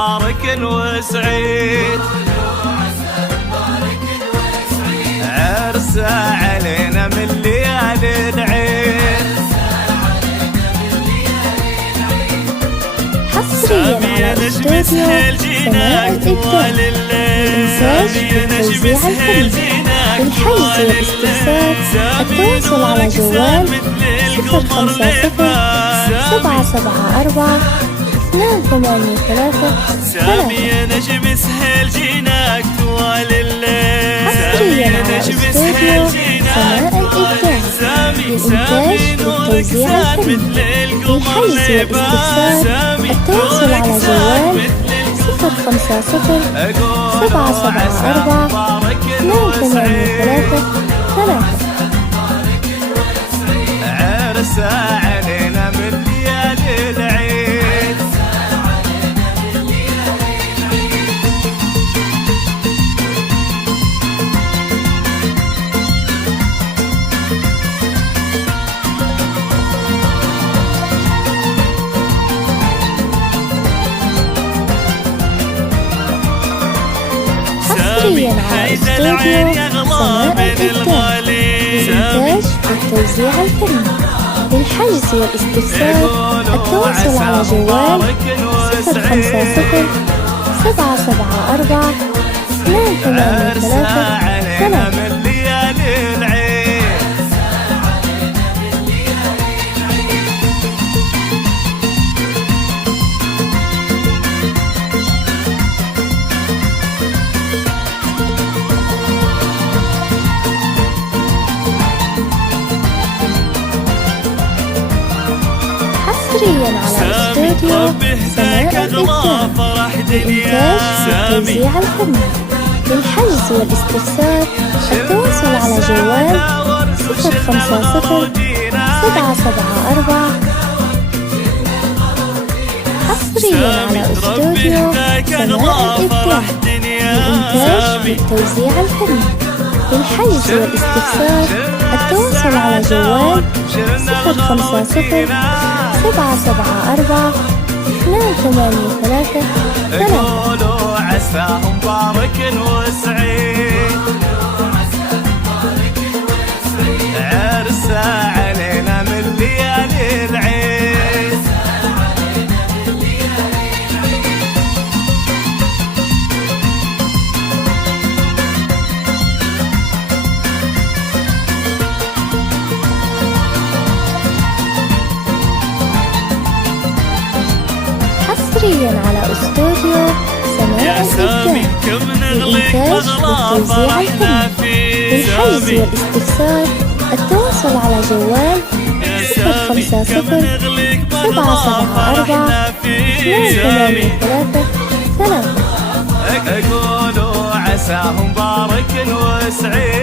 مبارك وسعيد، عرس علينا من ليالي العيد. حصريا على استوديو سماء الإبداع للإنتاج والتوزيع الفني. للحجز والاستفسار التواصل على جوال 050 774 283 سامي نجم سهل جيناك طوال الليل. حصريا على استوديو سماء الإبداع للإنتاج والتوزيع الفني. للحجز والاستفسار التواصل على جوال 050 774 283 عرس علينا من ليالي العيد. حصريا على استوديو سماء الإبداع للإنتاج والتوزيع الفني. للحجز والاستفسار التواصل على جوال 050 774 283 من ليالي العيد. حصريا على استوديو سماء الإبداع للإنتاج والتوزيع الفني. للحجز والاستفسار التواصل على جوال 050 774. حصريا على استوديو سماء الإبداع للإنتاج والتوزيع الفني. للحجز والاستفسار التواصل على جوال 050 774 283 قولوا عساه مبارك وسعيد، عرس علينا من ليالي العيد. حصريا على استوديو سماء الإبداع للإنتاج والتوزيع الفني. للحجز والاستفسار التواصل على جوال 050 774 283 قولوا عساه مبارك وسعيد.